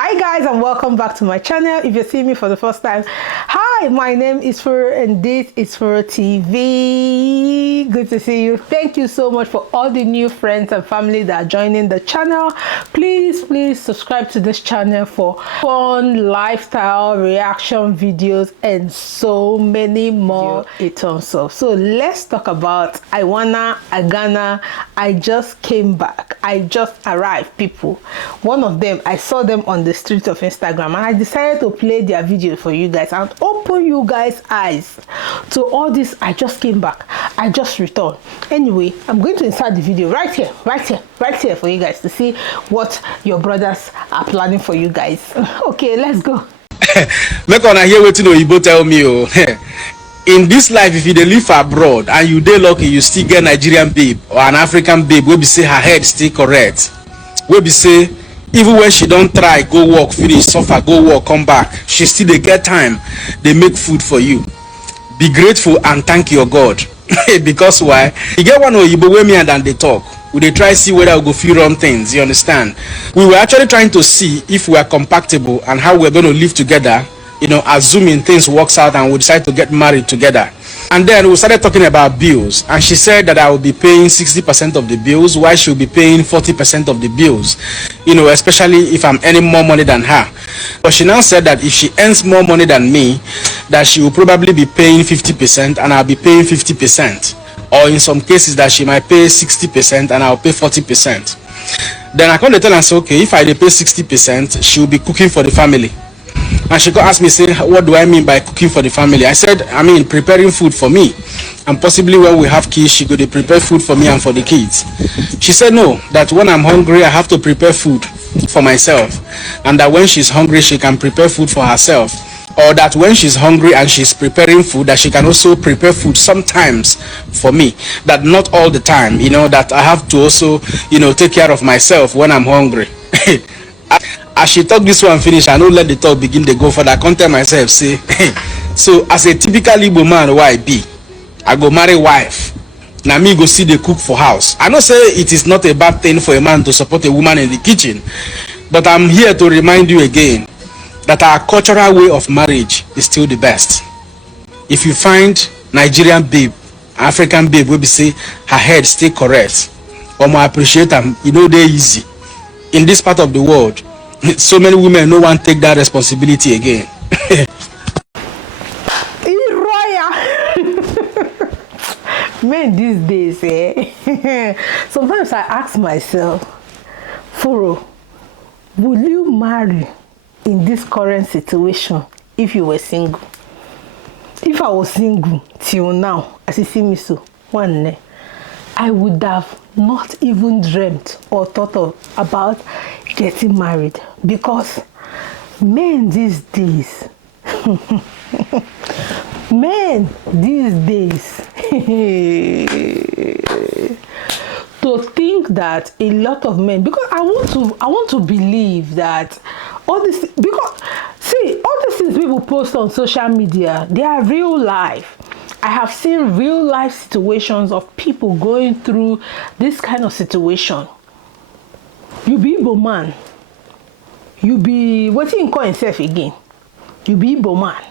Hi guys, and welcome back to my channel. If you're seeing me for the first time, hi, my name is Furo and this is Furo TV. Good to see you. Thank you so much for all the new friends and family that are joining the channel. Please subscribe to this channel for fun lifestyle reaction videos and so many more. A thumbs up. So let's talk about Ghana. I just came back. I just arrived, people. One of them, I saw them on the streets of Instagram, and I decided to play their video for you guys and open you guys' eyes to all this. I just came back. I just returned. Anyway, I'm going to insert the video right here for you guys to see what your brothers are planning for you guys. Okay, let's go. Make on hear what you tell me. In this life, if you dey live abroad and you dey lucky, you still get Nigerian babe or an African babe wey be say her head still correct, wey be say even when she don't try go work finish suffer go work come back, she still dey get time they make food for you. Be grateful and thank your God. Because why? You get one oyibo wey me and they talk, we dey try see whether we go fit run things, you understand? We were actually trying to see if we are compatible and how we're going to live together, you know, assuming things works out and we decide to get married together. And then we started talking about bills, and she said that I will be paying 60% of the bills while she'll be paying 40% of the bills, you know, especially if I'm earning more money than her. But she now said that if she earns more money than me, that she will probably be paying 50% and I'll be paying 50%, or in some cases that she might pay 60% and I'll pay 40%. Then I come to tell her, say, okay, if I pay 60%, she will be cooking for the family. And she could ask me, say, what do I mean by cooking for the family? I said, I mean preparing food for me, and possibly when we have kids, she could prepare food for me and for the kids. She said no, that when I'm hungry I have to prepare food for myself, and that when she's hungry she can prepare food for herself, or that when she's hungry and she's preparing food, that she can also prepare food sometimes for me, that not all the time, you know, that I have to also, you know, take care of myself when I'm hungry. As she talk this one finish, I don't let the talk begin to go further. I can't tell myself, say, so as a typical Igbo man who I be, I go marry wife. Now me go see the cook for house. I know say it is not a bad thing for a man to support a woman in the kitchen, but I'm here to remind you again that our cultural way of marriage is still the best. If you find Nigerian babe, African babe, will be say her head stay correct, or more appreciate them, you know they're easy. In this part of the world, so many women no one take that responsibility again. Men these days, sometimes I ask myself, Furo, will you marry in this current situation if you were single? If I was single till now, as you see me so, one day, I would have not even dreamt or thought about getting married, because men these days, to think that a lot of men, because I want to believe that all this, because see, all these things people post on social media, they are real life. I have seen real life situations of people going through this kind of situation. You be Igbo man, you be what you call yourself again, you be Igbo man,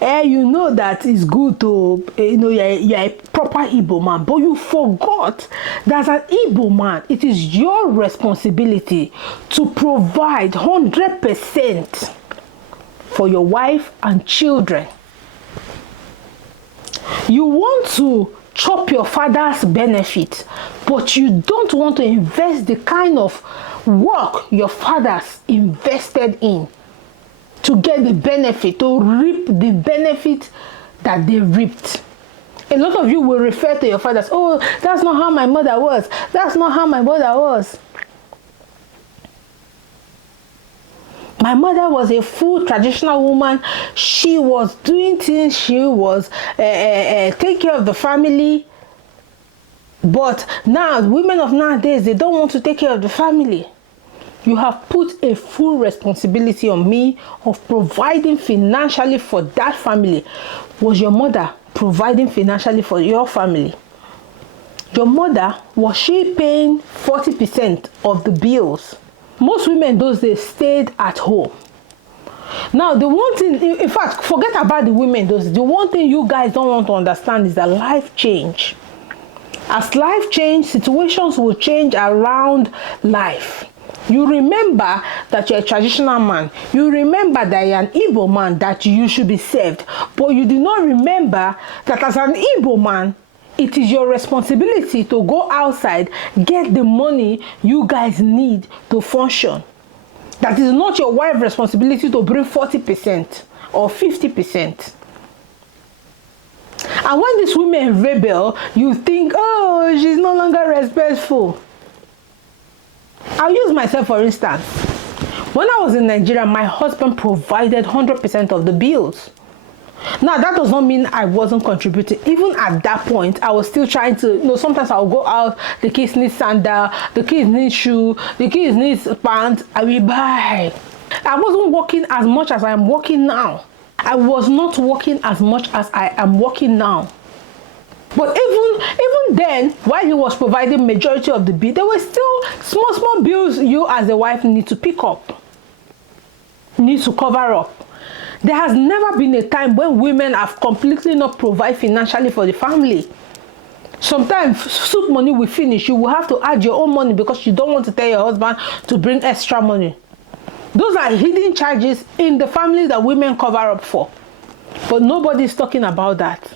and you know that it's good to, you know, you're a proper Igbo man, but you forgot that as an Igbo man, it is your responsibility to provide 100% for your wife and children. You want to chop your father's benefit, but you don't want to invest the kind of work your fathers invested in to get the benefit, to reap the benefit that they reaped. A lot of you will refer to your fathers, oh, that's not how my mother was, that's not how my mother was. My mother was a full traditional woman. She was doing things. She was taking care of the family. But now, women of nowadays, they don't want to take care of the family. You have put a full responsibility on me of providing financially for that family. Was your mother providing financially for your family? Your mother, was she paying 40% of the bills? Most women those days stayed at home. Now, the one thing, in fact, forget about the women those days. The one thing you guys don't want to understand is that life change. As life change, situations will change around life. You remember that you're a traditional man. You remember that you're an Igbo man, that you should be saved. But you do not remember that as an Igbo man, it is your responsibility to go outside, get the money you guys need to function. That is not your wife's responsibility to bring 40% or 50%. And when these women rebel, you think, oh, she's no longer respectful. I'll use myself for instance. When I was in Nigeria, my husband provided 100% of the bills. Now, that does not mean I wasn't contributing. Even at that point, I was still trying to, sometimes I'll go out, the kids need sandal, the kids need shoe, the kids need pants, I will buy. I wasn't working as much as I am working now. I was not working as much as I am working now. But even then, while he was providing majority of the bill, there were still small bills you as a wife need to pick up, need to cover up. There has never been a time when women have completely not provided financially for the family. Sometimes soup money will finish. You will have to add your own money because you don't want to tell your husband to bring extra money. Those are hidden charges in the family that women cover up for. But nobody is talking about that.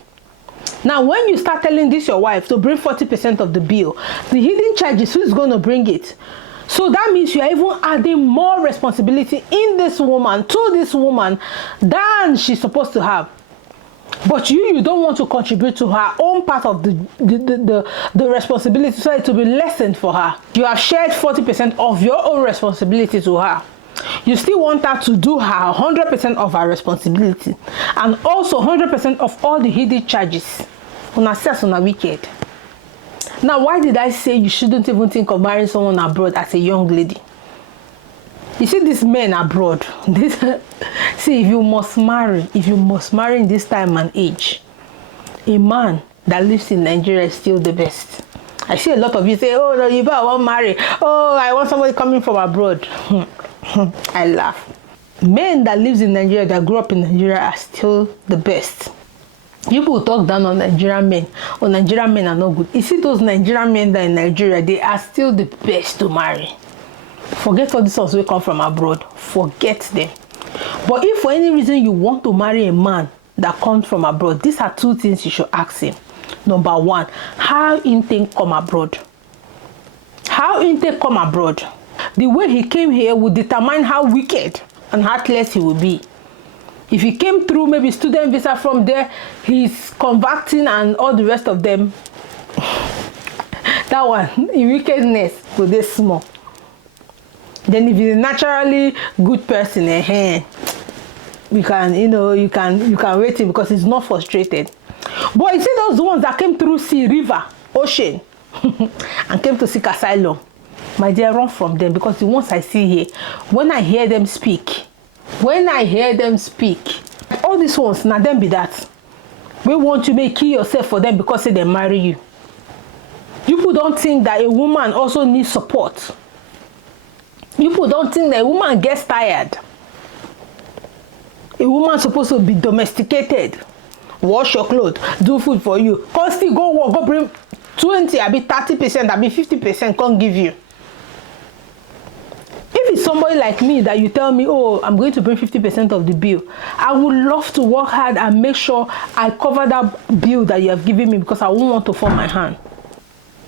Now, when you start telling this your wife to bring 40% of the bill, the hidden charges, who's going to bring it? So that means you are even adding more responsibility in this woman, to this woman, than she's supposed to have. But you don't want to contribute to her own part of the responsibility, so it will be lessened for her. You have shared 40% of your own responsibility to her. You still want her to do her 100% of her responsibility, and also 100% of all the hidden charges. Una says una wicked. Now, why did I say you shouldn't even think of marrying someone abroad as a young lady? You see, these men abroad, see, if you must marry in this time and age, a man that lives in Nigeria is still the best. I see a lot of you say, oh, no, you better won't marry. Oh, I want somebody coming from abroad. I laugh. Men that lives in Nigeria, that grew up in Nigeria, are still the best. People talk down on Nigerian men. Oh, Nigerian men are not good. You see those Nigerian men that in Nigeria, they are still the best to marry. Forget all these ones who come from abroad. Forget them. But if for any reason you want to marry a man that comes from abroad, these are two things you should ask him. Number one, how intake come abroad? How intake come abroad? The way he came here will determine how wicked and heartless he will be. If he came through maybe student visa from there, he's converting and all the rest of them, that one, in wickedness, will be small. Then if he's a naturally good person, you can, you can rate him because he's not frustrated. But you see those ones that came through sea, river, ocean, and came to seek asylum, my dear, run from them, because the ones I see here, when I hear them speak, all these ones, now them be that. We want to make kill yourself for them because they marry you. People don't think that a woman also needs support. People don't think that a woman gets tired. A woman is supposed to be domesticated. Wash your clothes, do food for you. Constantly go work, go bring 20, I be 30%, I be 50%, can't give you. If it's somebody like me that you tell me, oh, I'm going to bring 50% of the bill, I would love to work hard and make sure I cover that bill that you have given me, because I won't want to fall my hand.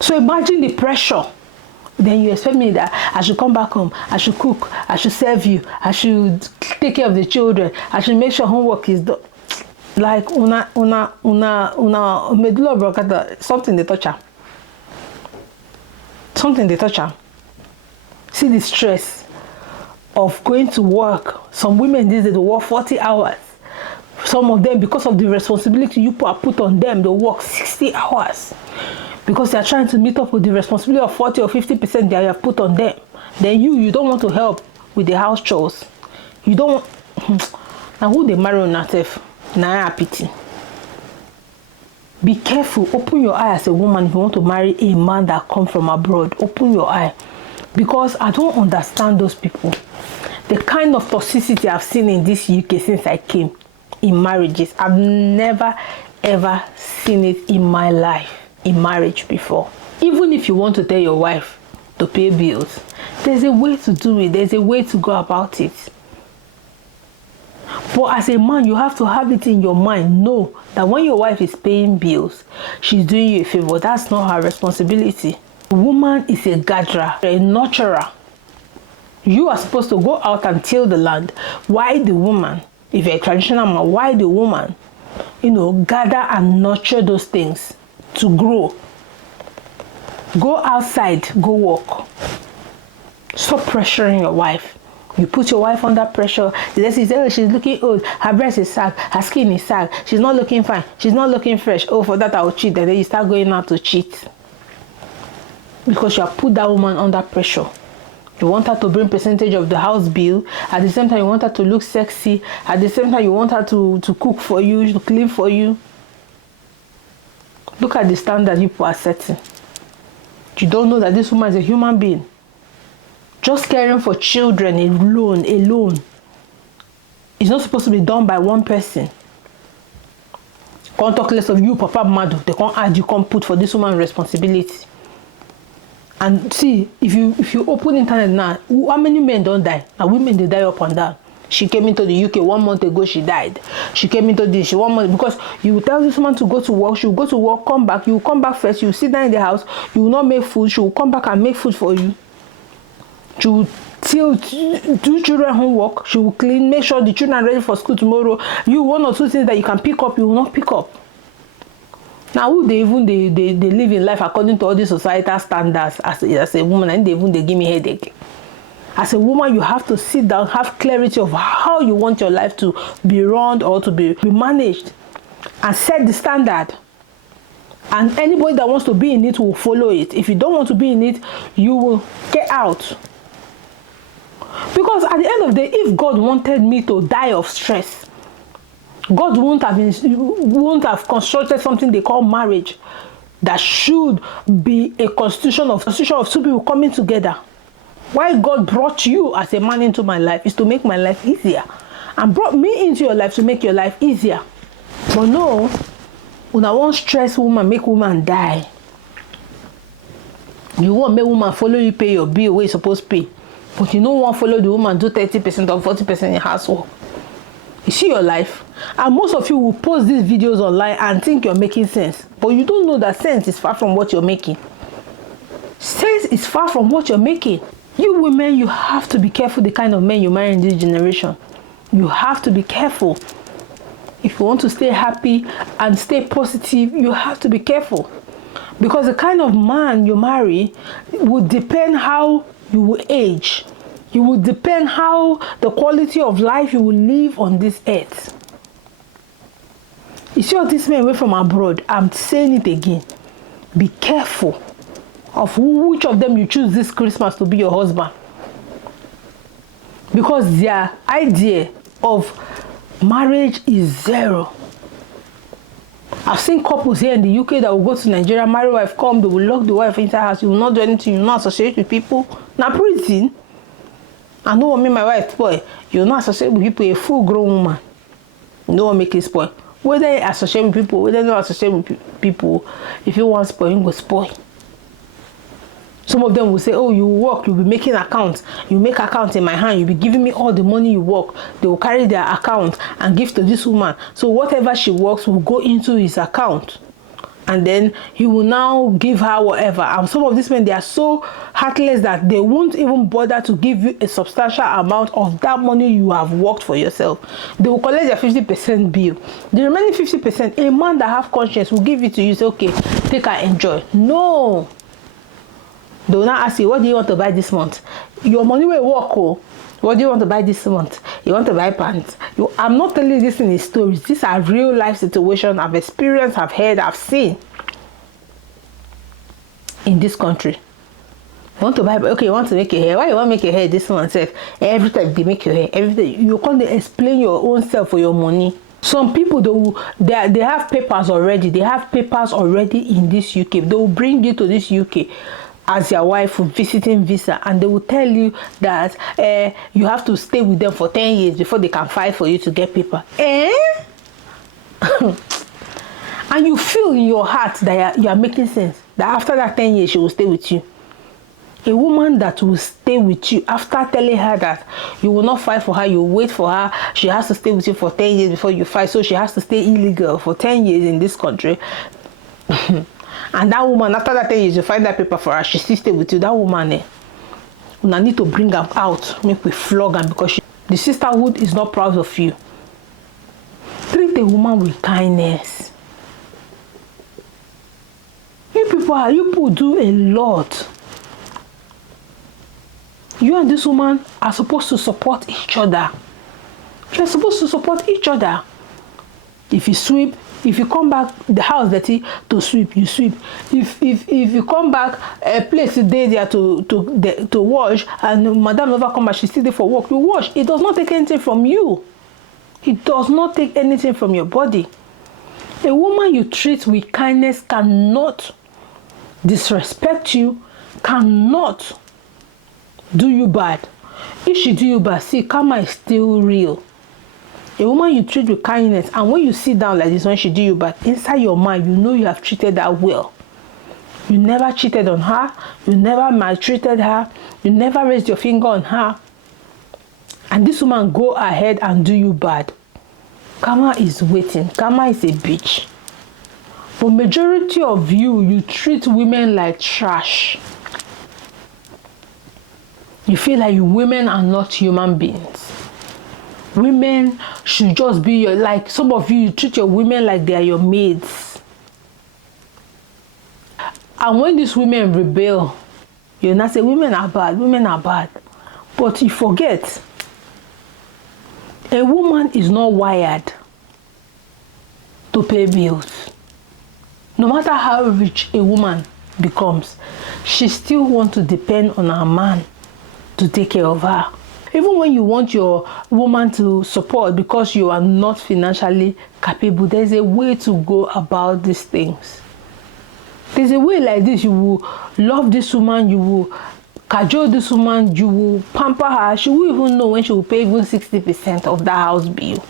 So imagine the pressure. Then you expect me that I should come back home, I should cook, I should serve you, I should take care of the children, I should make sure homework is done. Like medulla oblongata, something they touch her. Something they touch her. See the stress of going to work. Some women these days work 40 hours. Some of them, because of the responsibility you put on them, they work 60 hours. Because they are trying to meet up with the responsibility of 40 or 50% that you have put on them. Then you don't want to help with the house chores. You don't. Now who they marry on that? Nah, pity. Be careful. Open your eye as a woman if you want to marry a man that comes from abroad. Open your eye. Because I don't understand those people. The kind of toxicity I've seen in this UK since I came in marriages, I've never ever seen it in my life in marriage before. Even if you want to tell your wife to pay bills, there's a way to do it. There's a way to go about it. But as a man, you have to have it in your mind. Know that when your wife is paying bills, she's doing you a favor. That's not her responsibility. A woman is a gatherer, a nurturer. You are supposed to go out and till the land. Why the woman, if you're a traditional man, why the woman, gather and nurture those things to grow? Go outside, go walk. Stop pressuring your wife. You put your wife under pressure. The next thing is, oh, she's looking old. Her breast is sag. Her skin is sag. She's not looking fine. She's not looking fresh. Oh, for that I will cheat. And then you start going out to cheat. Because you have put that woman under pressure. You want her to bring percentage of the house bill. At the same time, you want her to look sexy. At the same time, you want her to cook for you, to clean for you. Look at the standard people are setting. You don't know that this woman is a human being. Just caring for children alone, is not supposed to be done by one person. Can't talk less of you, Papa Madu. They can't add, you can't put for this woman's responsibility. And see, if you open internet now, how many men don't die? And women, they die up and down. She came into the UK 1 month ago, she died. She came into this 1 month, because you tell this woman to go to work, she will go to work, come back, you will come back first, you will sit down in the house, you will not make food, she will come back and make food for you. She will do children homework, she will clean, make sure the children are ready for school tomorrow. You, 1 or 2 things that you can pick up, you will not pick up. Now, who they live in life according to all these societal standards as a woman, and they give me headache. As a woman, you have to sit down, have clarity of how you want your life to be run or to be managed, and set the standard. And anybody that wants to be in it will follow it. If you don't want to be in it, you will get out. Because at the end of the day, if God wanted me to die of stress, God won't have constructed something they call marriage that should be a constitution of two people coming together. Why God brought you as a man into my life is to make my life easier, and brought me into your life to make your life easier. But no, when I want stress woman, make woman die. You want make woman follow you pay your bill where you supposed to pay, but you don't want follow the woman do 30% or 40% in housework. You see your life, and most of you will post these videos online and think you're making sense, but you don't know that sense is far from what you're making. Sense is far from what you're making. You women, you have to be careful the kind of men you marry in this generation. You have to be careful. If you want to stay happy and stay positive, you have to be careful. Because the kind of man you marry will depend how you will age. It will depend how the quality of life you will live on this earth. You see all these men away from abroad, I'm saying it again. Be careful of which of them you choose this Christmas to be your husband. Because their idea of marriage is zero. I've seen couples here in the UK that will go to Nigeria, marry wife, come, they will lock the wife inside house, you will not do anything, you will not associate with people. Now prison. I don't want me my wife spoil. You will not associate with people, a full grown woman. You don't want to make it spoil. Whether you associate with people, whether you not associate with people, if you want to spoil, you will spoil. Some of them will say, oh, you work, you'll be making accounts. You make accounts in my hand, you'll be giving me all the money you work. They will carry their account and give to this woman. So whatever she works will go into his account. And then he will now give her whatever. And some of these men, they are so heartless that they won't even bother to give you a substantial amount of that money you have worked for yourself. They will collect their 50% bill. The remaining 50%, a man that have conscience will give it to you. Say, okay, take and enjoy. No. They will not ask you, what do you want to buy this month? Your money will work. Oh. What do you want to buy this month? You want to buy pants? I'm not telling you this in stories. These are real life situations I've experienced, I've heard, I've seen in this country. You want to buy, okay, you want to make your hair. Why you want to make your hair this month? Every time they make your hair, every time you can't explain your own self for your money. Some people, they have papers already. They have papers already in this UK. They will bring you to this UK. as your wife with visiting visa, and they will tell you that you have to stay with them for 10 years before they can fight for you to get paper. And you feel in your heart that you are making sense, that after that 10 years she will stay with you. A woman that will stay with you after telling her that you will not fight for her, you wait for her, she has to stay with you for 10 years before you fight, so she has to stay illegal for 10 years in this country. And that woman, after that 10 years, you find that paper for her, she still stay with you. That woman, we need to bring her out, make we flog her, because the sisterhood is not proud of you. Treat a woman with kindness. You people do a lot. You and this woman are supposed to support each other. You're supposed to support each other. If you sweep, if you come back the house dirty to sweep, you sweep. If you come back a place today there to wash, and madam never come back, she's still there for work, you wash. It does not take anything from you. It does not take anything from your body. A woman you treat with kindness cannot disrespect you, cannot do you bad. If she do you bad, see, karma is still real. A woman you treat with kindness, and when you sit down like this, when she do you bad, inside your mind, you know you have treated her well. You never cheated on her, you never maltreated her, you never raised your finger on her. And this woman go ahead and do you bad. Karma is waiting. Karma is a bitch. But majority of you treat women like trash. You feel like women are not human beings. Women should just be like some of you treat your women like they are your maids. And when these women rebel, you not say women are bad, women are bad. But you forget, a woman is not wired to pay bills. No matter how rich a woman becomes, she still wants to depend on her man to take care of her. Even when you want your woman to support because you are not financially capable, there's a way to go about these things. There's a way like this. You will love this woman, you will cajole this woman, you will pamper her. She will even know when she will pay even 60% of that house bill.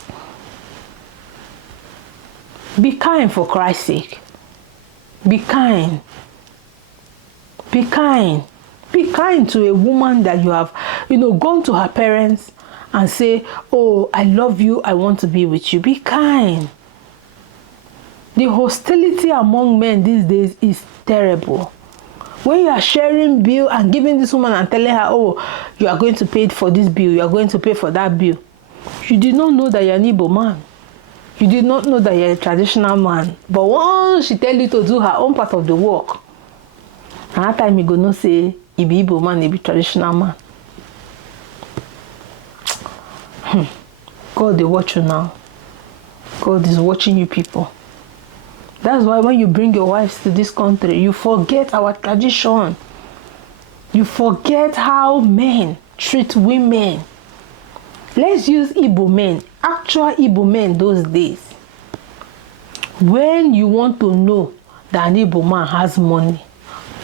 Be kind, for Christ's sake. Be kind. Be kind. Be kind to a woman that you have, gone to her parents and say, oh, I love you, I want to be with you. Be kind. The hostility among men these days is terrible. When you are sharing bill and giving this woman and telling her, oh, you are going to pay for this bill, you are going to pay for that bill. You did not know that you're an Igbo man. You did not know that you're a traditional man. But once she tell you to do her own part of the work, and that time you go no say, he be Igbo man, he be traditional man. God, they watch you now. God is watching you people. That's why when you bring your wives to this country, you forget our tradition. You forget how men treat women. Let's use Igbo men, actual Igbo men those days. When you want to know that an Igbo man has money,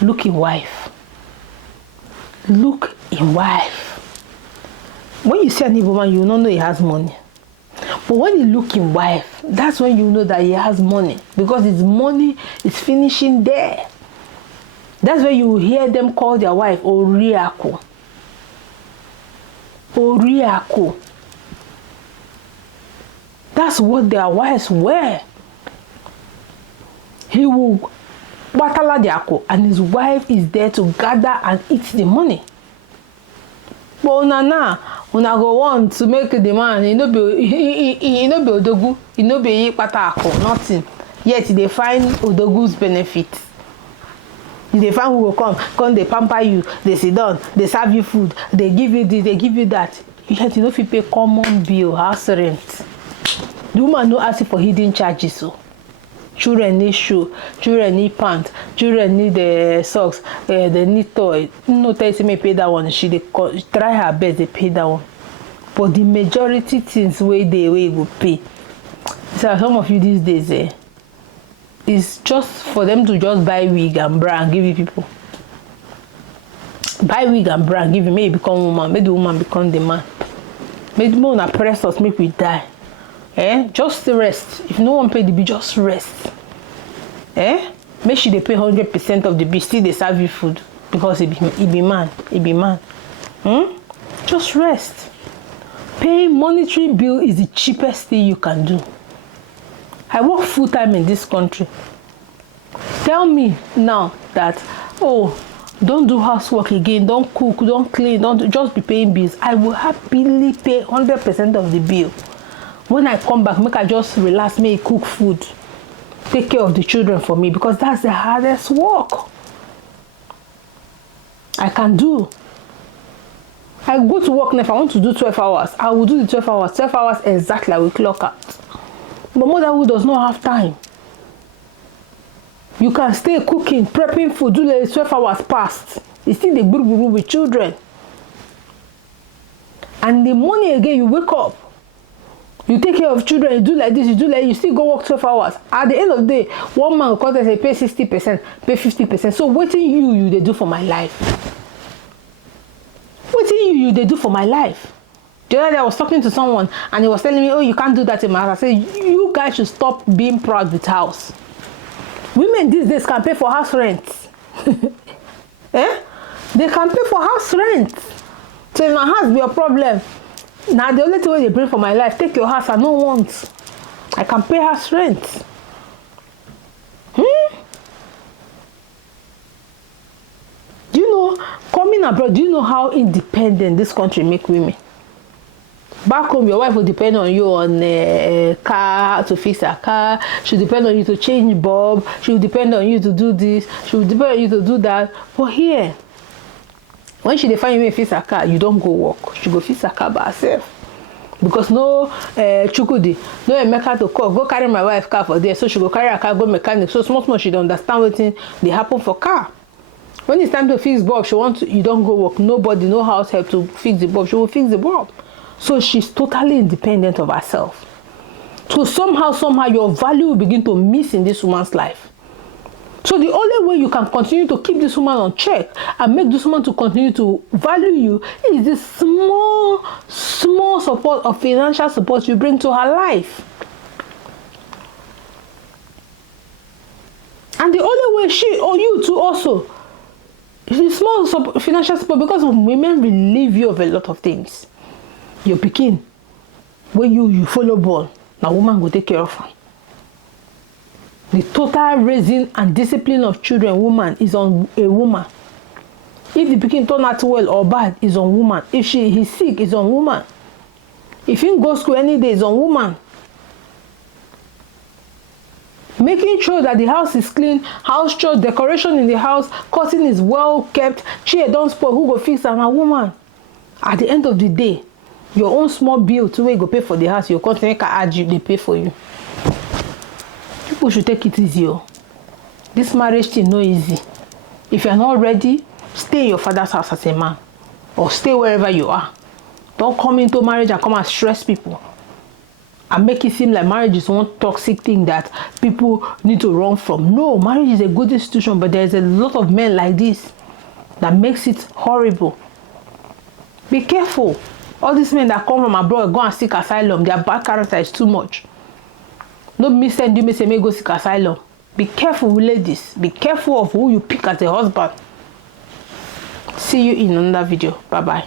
look in wife. Look in wife. When you see an Igbo man, you will not know he has money. But when you look in wife, that's when you know that he has money. Because his money is finishing there. That's where you will hear them call their wife Oriako. Oriako. That's what their wives wear. He will batala the ako, and his wife is there to gather and eat the money. But una go want to make the man, he no be odogu, he no be pata ako, nothing. Yet they find odogu's benefits. They find who will come they pamper you, they sit down, they serve you food, they give you this, they give you that. Yet you know if you pay common bill, house rent. The woman no ask you for hidden charges. So children need shoe, children need pants, children need the socks, they need toy. No tell you may pay that one. She they try her best, they pay that one. But the majority things way will pay. So some of you these days, it's just for them to just buy wig and bra and give you people. buy wig and brand give him, make he become woman, make the woman become the man. Make the man press us, make we die. Just rest. If no one pay the bill, just rest. Make sure they pay 100% of the bill, still they serve you food. Because he be man. Just rest. Paying monetary bill is the cheapest thing you can do. I work full time in this country. Tell me now that, oh, don't do housework again, don't cook, don't clean, don't just be paying bills. I will happily pay 100% of the bill. When I come back, make I just relax, make I cook food, take care of the children for me, because that's the hardest work I can do. I go to work now, if I want to do 12 hours, I will do the 12 hours exactly, I will clock out. But motherhood does not have time. You can stay cooking, prepping food, do the 12 hours past. You still the group with children. And the morning again, you wake up. You take care of children, you do like this, you do like, you still go work 12 hours. At the end of the day, one man will come and say, pay 60%, pay 50%. So what they do for my life? What they do for my life? The other day I was talking to someone and he was telling me, oh, you can't do that in my house. I said, you guys should stop being proud with house. Women these days can pay for house rent. They can pay for house rent. So if my house be a problem, now the only thing they bring for my life, take your house, I don't want. I can pay house rent. Do you know, coming abroad, do you know how independent this country make women? Back home, your wife will depend on you on a car, to fix a car. She'll depend on you to change bulb. She'll depend on you to do this. She'll depend on you to do that. But here, when she find you fix a car, you don't go work. She go fix a car by herself. Because no chukudi, no Emeka to call, go carry my wife car for there. So she go carry her car, go mechanic. So small she don't understand what thing they happen for car. When it's time to fix bulb, you don't go work. Nobody, no house help to fix the bulb. She will fix the bulb. So she's totally independent of herself. So somehow your value will begin to miss in this woman's life. So the only way you can continue to keep this woman on check and make this woman to continue to value you is this small support or financial support you bring to her life. And the only way she or you too also is small financial support, because women relieve you of a lot of things. Your pikin, when you follow ball, now woman will take care of her. The total raising and discipline of children, woman, is on a woman. If the pikin turn out well or bad, is on woman. If he's sick, is on woman. If he goes to school any day, is on woman. Making sure that the house is clean, house chores, decoration in the house, curtain is well kept, chair don't spoil, who go fix am? A woman. At the end of the day, your own small bill to where you go pay for the house, your company can add you, they pay for you. People should take it easy. This marriage thing no easy. If you're not ready, stay in your father's house as a man, or stay wherever you are. Don't come into marriage and come and stress people and make it seem like marriage is one toxic thing that people need to run from. No, marriage is a good institution, but there's a lot of men like this that makes it horrible. Be careful. All these men that come from abroad, go and seek asylum, their bad character is too much. Don't me send you, say, go seek asylum. Be careful, ladies. Be careful of who you pick as a husband. See you in another video. Bye-bye.